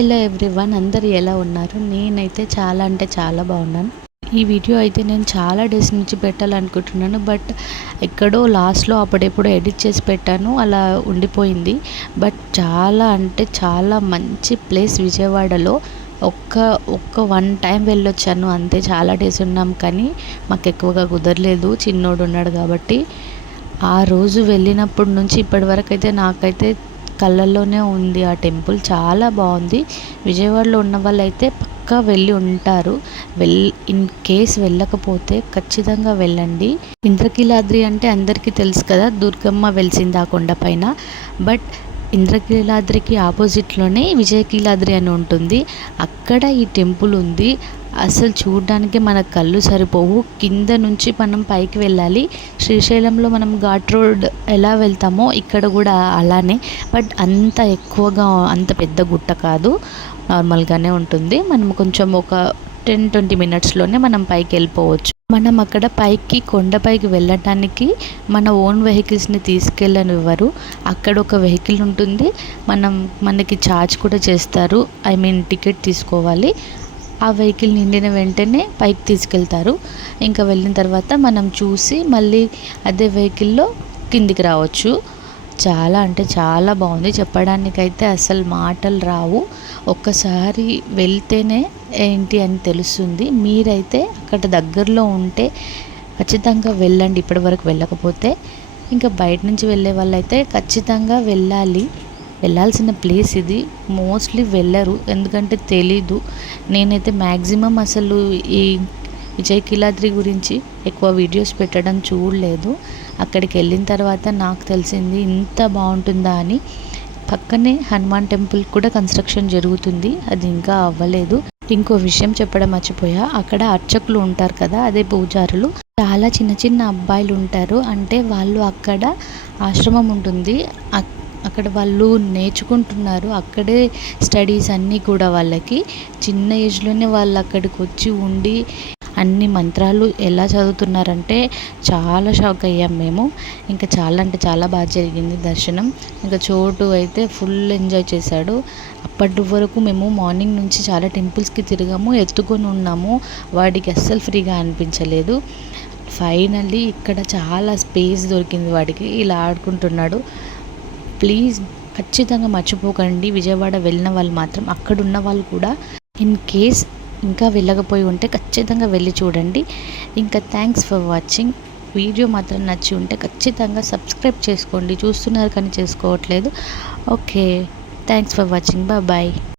Hello everyone అందరు ఎలా ఉన్నారు? నేనైతే చాలా అంటే చాలా బాగున్నాను. ఈ వీడియో అయితే నేను చాలా డేస్ నుంచి పెట్టాలనుకుంటున్నాను బట్ ఎక్కడో లాస్ట్లో అప్పుడెప్పుడు ఎడిట్ చేసి పెట్టాను అలా ఉండిపోయింది. బట్ చాలా అంటే చాలా మంచి ప్లేస్ విజయవాడలో. ఒక్క ఒక్క వన్ టైం వెళ్ళొచ్చాను అంతే చాలా డేస్ ఉన్నాం కానీ మాకు ఎక్కువగా కుదరలేదు చిన్నోడు ఉన్నాడు కాబట్టి. ఆ రోజు వెళ్ళినప్పటి నుంచి ఇప్పటి వరకు అయితే నాకైతే కళ్ళల్లోనే ఉంది ఆ టెంపుల్. చాలా బాగుంది. విజయవాడలో ఉన్న వాళ్ళైతే పక్కా వెళ్ళి ఉంటారు. వెల్ ఇన్ కేస్ వెళ్ళకపోతే ఖచ్చితంగా వెళ్ళండి. ఇంద్రకీలాద్రి అంటే అందరికీ తెలుసు కదా దుర్గమ్మ వెలిసింది ఆ కొండపైన. బట్ ఇంద్రకీలాద్రికి ఆపోజిట్లోనే విజయకీలాద్రి అని ఉంటుంది. అక్కడ ఈ టెంపుల్ ఉంది. అసలు చూడడానికి మన కళ్ళు సరిపోవు. కింద నుంచి మనం పైకి వెళ్ళాలి. శ్రీశైలంలో మనం ఘాట్ రోడ్ ఎలా వెళ్తామో ఇక్కడ కూడా అలానే. బట్ అంత ఎక్కువగా అంత పెద్ద గుట్ట కాదు. నార్మల్గానే ఉంటుంది. మనం కొంచెం ఒక టెన్ ట్వంటీ మినిట్స్లోనే మనం పైకి వెళ్ళిపోవచ్చు. మనం అక్కడ పైకి కొండపైకి వెళ్ళటానికి మన ఓన్ వెహికల్స్ని తీసుకెళ్ళనివ్వరు. అక్కడ ఒక వెహికల్ ఉంటుంది. మనం మనకి ఛార్జ్ కూడా చేస్తారు. ఐ మీన్ టికెట్ తీసుకోవాలి. ఆ వెహికల్ నిండిన వెంటనే పైకి తీసుకెళ్తారు. ఇంకా వెళ్ళిన తర్వాత మనం చూసి మళ్ళీ అదే వెహికల్లో కిందికి రావచ్చు. చాలా అంటే చాలా బాగుంది. చెప్పడానికైతే అసలు మాటలు రావు. ఒక్కసారి వెళ్తేనే ఏంటి అని తెలుస్తుంది. మీరైతే అక్కడ దగ్గరలో ఉంటే ఖచ్చితంగా వెళ్ళండి. ఇప్పటివరకు వెళ్ళకపోతే ఇంకా బయట నుంచి వెళ్ళే వాళ్ళైతే ఖచ్చితంగా వెళ్ళాలి. వెళ్ళాల్సిన ప్లేస్ ఇది. మోస్ట్లీ వెళ్ళరు. ఎందుకంటే తెలీదు. నేనైతే మ్యాక్సిమం అసలు ఈ విజయ్ కిలాద్రి గురించి ఎక్కువ వీడియోస్ పెట్టడం చూడలేదు. అక్కడికి వెళ్ళిన తర్వాత నాకు తెలిసింది ఇంత బాగుంటుందా అని. పక్కనే హనుమాన్ టెంపుల్ కూడా కన్స్ట్రక్షన్ జరుగుతుంది. అది ఇంకా అవ్వలేదు. ఇంకో విషయం చెప్పడం మర్చిపోయా. అక్కడ అర్చకులు ఉంటారు కదా అదే పూజారులు. చాలా చిన్న చిన్న అబ్బాయిలు ఉంటారు. అంటే వాళ్ళు అక్కడ ఆశ్రమం ఉంటుంది. అక్కడ వాళ్ళు నేర్చుకుంటున్నారు. అక్కడే స్టడీస్ అన్నీ కూడా వాళ్ళకి. చిన్న ఏజ్లోనే వాళ్ళు అక్కడికి వచ్చి ఉండి అన్ని మంత్రాలు ఎలా చదువుతున్నారంటే చాలా షాక్ అయ్యాం మేము. ఇంకా చాలా అంటే చాలా బాగా జరిగింది దర్శనం. ఇంకా చోటు అయితే ఫుల్ ఎంజాయ్ చేశాడు. అప్పటి వరకు మేము మార్నింగ్ నుంచి చాలా టెంపుల్స్కి తిరిగాము ఎత్తుకొని ఉన్నాము. వాడికి అస్సలు ఫ్రీగా అనిపించలేదు. ఫైనల్లీ ఇక్కడ చాలా స్పేస్ దొరికింది వాడికి. ఇలా ఆడుకుంటున్నాడు. ప్లీజ్ ఖచ్చితంగా మర్చిపోకండి. విజయవాడ వెళ్ళిన వాళ్ళు మాత్రం అక్కడ ఉన్న వాళ్ళు కూడా. ఇన్ కేస్ ఇంకా వెళ్ళకపోయి ఉంటే ఖచ్చితంగా వెళ్ళి చూడండి. ఇంకా థ్యాంక్స్ ఫర్ వాచింగ్ వీడియో మాత్రం నచ్చి ఉంటే ఖచ్చితంగా సబ్స్క్రైబ్ చేసుకోండి. చూస్తున్నారు కానీ చేసుకోవట్లేదు. Okay thanks for watching bye